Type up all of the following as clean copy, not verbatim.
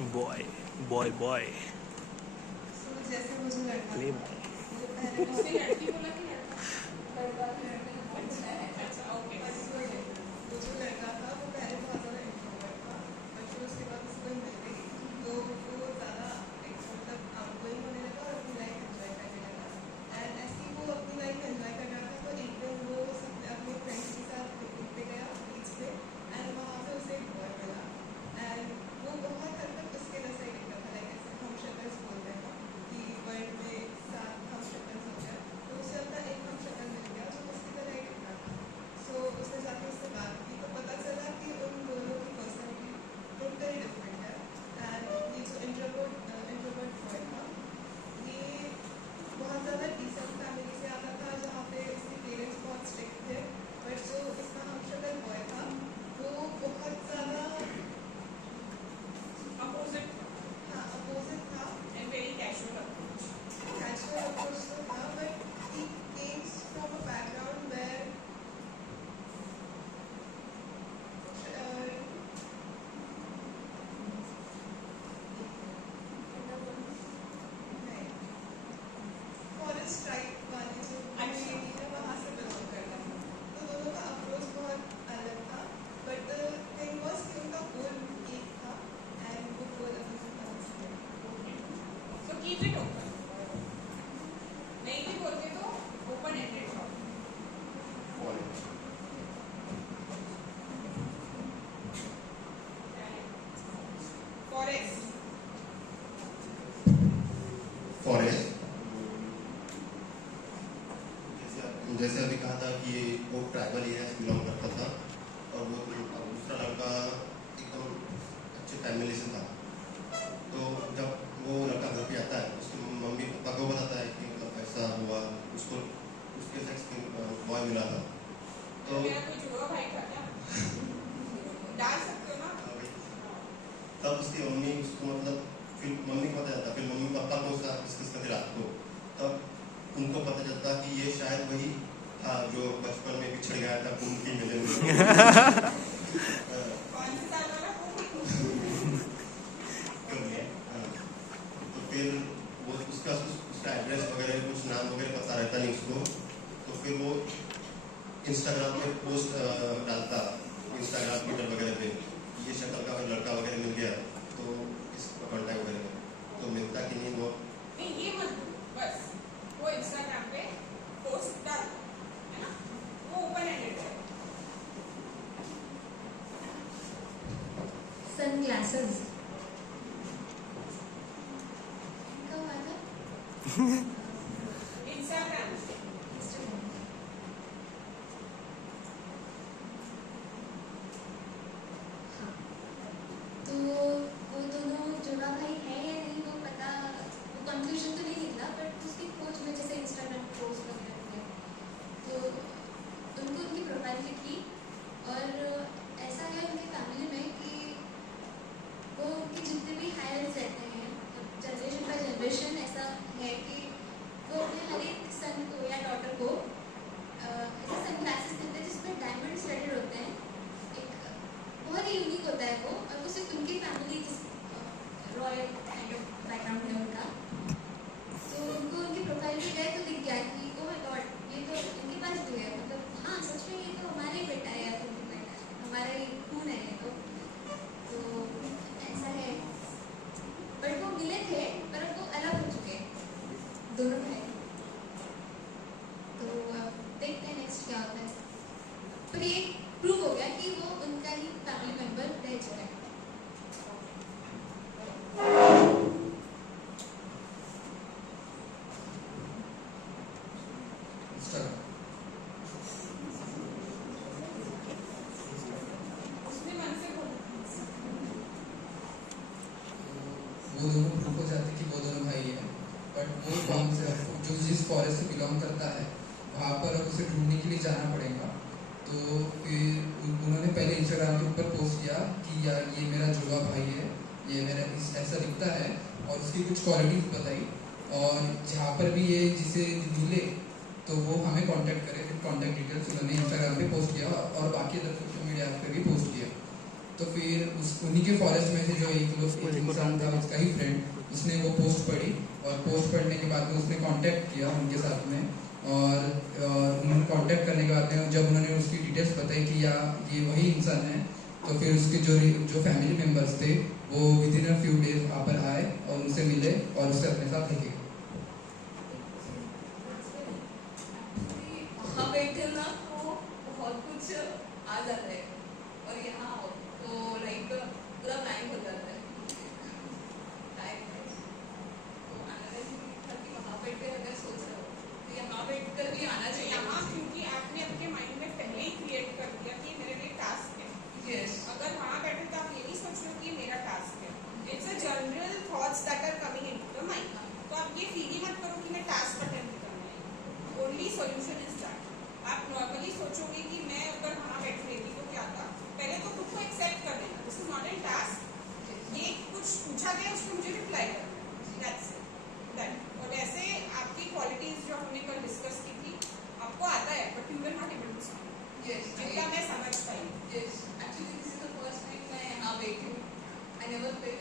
Boy boy boy जैसे मुझे लड़का प्ले था, वो पहले उसने लड़की बोला कि लड़का? अच्छा ओके। वो जो लड़का था वो पहले बहुत ज़्यादा इंट्रोवर्ट था, बट फिर उसके बाद उसको कोई मिल गई तो वो ज़्यादा मतलब आउटगोइंग होने लगा और अपनी लाइफ एंजॉय करने लगा। एंड ऐसे ही वो अपनी लाइफ एंजॉय कर रहा था तो एक दिन वो अपने फ्रेंड्स के साथ पिकनिक पे गया बीच पे, एंड वहाँ पे उसे एक बॉय मिला। एंड वो बहुत हद तक उसके जैसा ही दिखता था, लाइक ऐसे हम शक्ल्स बोलते हैं ना कि वर्ल्ड में 7 हम शक्ल्स होते हैं, तो उसे अपना एक हम शक्ल मिल गया जो उसकी तरह ही दिखता था। सो उसने जाके उससे बात की तो पता चला कि उन दोनों की पर्सनैलिटी टोटली डिफरेंट है। एंड ये जो इंट्रोवर्ट बॉय था, ये बहुत ज़्यादा डिसेंट फैमिली से आता था जहाँ पे इसके पेरेंट्स बहुत स्ट्रिक्ट थे, बट जो इसका हमशक्ल बॉय था वो बहुत ज़्यादा अपोजिट हाँ अपोजिट था। And very casual approach. Casual approach तो था, but he comes from a background where forest type वाली जो कम्युनिटी है वहाँ से बिलोंग करता था, तो दोनों का अप्रोच बहुत अलग था। बट द थिंग वाज कि उनका गोल एक था, एंड वो गोल अभी तक कंसिस्टेंट है। So keep it open. नहीं भी बोलते तो ओपन एंडेड रहो। फॉरेस्ट फॉरेस्ट जैसे अभी कहा था कि वो ट्राइबल एरिया से बिलोंग करता था और वो दूसरा लड़का एकदम अच्छे फैमिली से था। तो जब वो लड़का घर पे आता है उसकी मम्मी पापा को बताता है कि मतलब ऐसा हुआ, उसको उसके सेक्स बॉय मिला था। तो मेरा कोई जुड़वा भाई था क्या? डाल सकते हो ना? तब उसकी मम्मी उसको मतलब फिर मम्मी को पता चलता, फिर मम्मी पापा को उसका डिस्कस करते रात को, तब उनको पता चलता कि ये शायद वही था जो बचपन में बिछड़ गया था कुंती में जन्म कौन से साल वाला को? तो फिर वो उसका एड्रेस वगैरह कुछ नाम वगैरह पता रहता नहीं उसको, तो फिर वो इंस्टाग्राम पे पोस्ट डालता, इंस्टाग्राम ट्विटर वगैरह पे ये शक्ल का लड़का वगैरह मिल गया तो इसका कॉन्टैक्ट वगैरह, तो मिलता कि नहीं वो नहीं ये मत बोलो, बस वो इंस्टाग्राम पे पोस्ट डाल, है ना? वो ओपन एंडेड है। सनग्लासेस कब आता? इंस्टाग्राम तो वो दोनों जुड़ा भाई है या नहीं वो पता, वो कंक्लूजन तो नहीं निकला, बट उसकी खोज में जैसे इंस्टाग्राम पोस्ट वगैरह थे तो उनको उनकी प्रोफाइल दिखी, और ऐसा है उनकी फैमिली में कि वो उनके जितने भी हायर्स रहते हैं जनरेशन बाय जनरेशन ऐसा है कि वो अपने हर एक सन को या डॉटर को ऐसे सनग्लासेस देते हैं जिसमें डायमंड स्टडेड होते हैं। एक बहुत ही यूनिक होता है वो, और वो सिर्फ उनकी फैमिली जिस रॉयल काइंड ऑफ बैकग्राउंड है उनका, तो उनको उनकी प्रोफाइल पे गए तो दिख गया कि ओ माय गॉड ये तो इनके पास भी है, मतलब हाँ सच में ये तो हमारा ही बेटा है या फिर हमारा ही खून है ये तो ऐसा है। बट वो मिले थे पर अब वो अलग हो चुके हैं दोनों भाई, तो देखते हैं नेक्स्ट क्या होता है, पर ये प्रूव हो गया कि वो उनका ही फैमिली मेंबर रह चुका है। उसने मन से बोला। वो दोनों प्रूफ हो जाते कि वो दोनों भाई है, बट वो कौन से जो जिस फॉरेस्ट से बिलोंग करता है वहाँ पर अब उसे ढूंढने के लिए जाना पड़ेगा। तो फिर उन्होंने पहले इंस्टाग्राम के ऊपर पोस्ट किया कि यार ये मेरा जुड़वा भाई है, ये मेरा ऐसा दिखता है, और उसकी कुछ क्वालिटीज बताई, और जहाँ पर भी ये जिसे मिले तो वो हमें कांटेक्ट करे, फिर कांटेक्ट डिटेल्स उन्होंने इंस्टाग्राम पे पोस्ट किया और बाकी अदर सोशल मीडिया पर भी पोस्ट किया। तो फिर उन्हीं के फॉरेस्ट में से जो एक इंसान था, उसका ही फ्रेंड, उसने वो पोस्ट पढ़ी और पोस्ट पढ़ने के बाद में उसने कांटेक्ट किया उनके साथ में। और उन्होंने कांटेक्ट करने के बाद में जब उन्होंने उसकी डिटेल्स बताई कि या ये वही इंसान है, तो फिर उसके जो फैमिली मेम्बर्स थे वो with in a few days वहाँ पर आए और उनसे मिले और उससे अपने साथ लेके गए। वहाँ बैठे ना तो बहुत कुछ आ जाता है, और यहाँ आओ तो लाइक पूरा ब्लैंक हो जाता है टाइम वेस्ट। तो अनदर थिंग था कि वहाँ बैठ कर अगर सोच रहे हो तो यहाँ बैठ कर भी आना चाहिए। यहाँ क्योंकि आपने आपके माइंड में पहले ही क्रिएट कर दिया कि मेरे लिए टास्क है। यस, अगर वहाँ बैठे तो आप ये नहीं सोच रहे हो कि मेरा टास्क है। It's a general thoughts that are coming into the mind. तो आप ये फील ही मत करो कि मैं टास्क अटेम्प्ट करना है। Only solution is that. आप नॉर्मली सोचोगे कि मैं अगर वहाँ बैठ रही थी तो क्या था, पहले तो खुद को एक्सेप्ट कर लेना, this is not an task, ये कुछ पूछा गया उसको मुझे रिप्लाई करना है, दैट। और ऐसे आपकी क्वालिटीज जो हमने कल डिस्कस की थी आपको आता है, but you will not able to speak. Yes, जितना मैं समझ पाई। Yes. Actually this is the first time मैं यहाँ बैठी हूँ। आई नेवर फेल,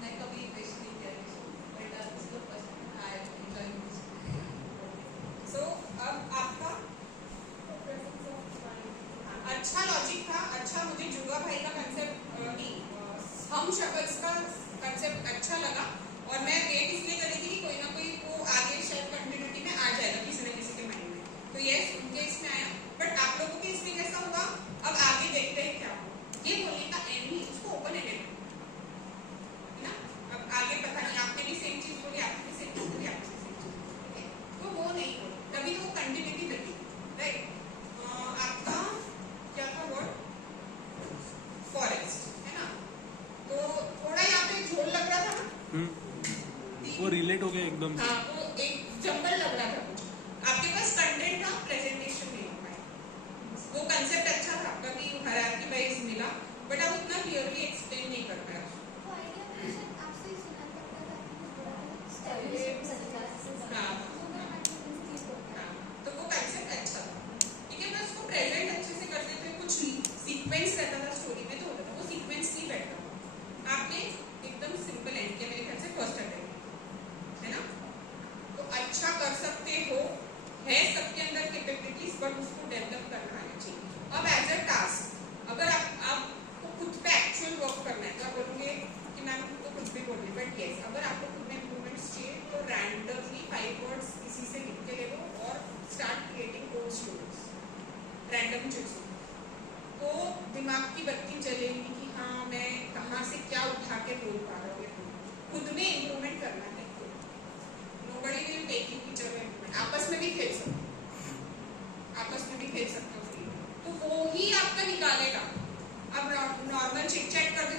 मैं कभी वेस्ट नहीं किया इसको, but this is the first time I enjoy this. So अब आपका अच्छा लॉजिक था, अच्छा मुझे जुगा भाई का कंसेप्ट हम शक्ल्स का कंसेप्ट अच्छा लगा। और मैं वेट इसलिए कर रही थी कि कोई ना कोई वो आगे शायद कंटिन्यूटी में आ जाएगा किसी न किसी के माइंड में। तो यस, उनके इसमें आया, बट आप लोगों के इसमें कैसा होगा अब आगे देखते हैं क्या होगा। ये बोलने का एंड ही उसको ओपन एंडेड है ना। अब आगे पता नहीं, आपने भी सेम चीज बोली, आपने भी सेम चीज बोली, आपने भी सेम चीज बोली, तो वो नहीं हो, तभी तो वो कंटिन्यूटी लगी, राइट। आपका क्या था वर्ड, फॉरेस्ट है ना। तो थोड़ा यहाँ पे झोल लग रहा था ना, वो रिलेट हो गया एकदम। हाँ, वो एक जंगल लग रहा था कुछ। आपके पास कंटेंट था, प्रेजेंटेशन नहीं हो पाया। वो कंसेप्ट अच्छा था, कभी हायरार्की वाइज मिला, बट आप उतना क्लियरली एक्सप्लेन नहीं कर पाया। हाँ, तो वो कंसेप्ट अच्छा था, ठीक है। बस उसको प्रेजेंट अच्छे से करते थे, कुछ सीक्वेंस रहता था स्टोरी में तो होता था, वो सीक्वेंस नहीं बैठता था। आपने एकदम सिंपल एंड किया मेरे ख्याल से फर्स्ट अटेम्प्ट, है ना। तो अच्छा कर सकते हो, है सबके अंदर कैपेबिलिटीज, बट उसको डेवलप करना आना चाहिए। अब एज अ टास्क अगर आपको खुद पे एक्चुअल वर्क करना है तो आप बोलोगे कि मैम तो कुछ भी बोल रही, बट यस, अगर आपको खुद में इम्प्रूवमेंट्स चाहिए तो रैंडमली 5 वर्ड्स किसी से लिख के ले लो और start creating code stories, random चीजों। तो दिमाग की बत्ती चलेगी कि हाँ मैं कहाँ से क्या उठा के बोल पा रहा हूँ। खुद में इम्प्रूवमेंट करना है, नोबडी विल टेक यू की चलो इम्प्रूवमेंट। आपस में भी खेल सकते हो, तो वो ही आपका निकालेगा। अब नॉर्मल चिट चैट करते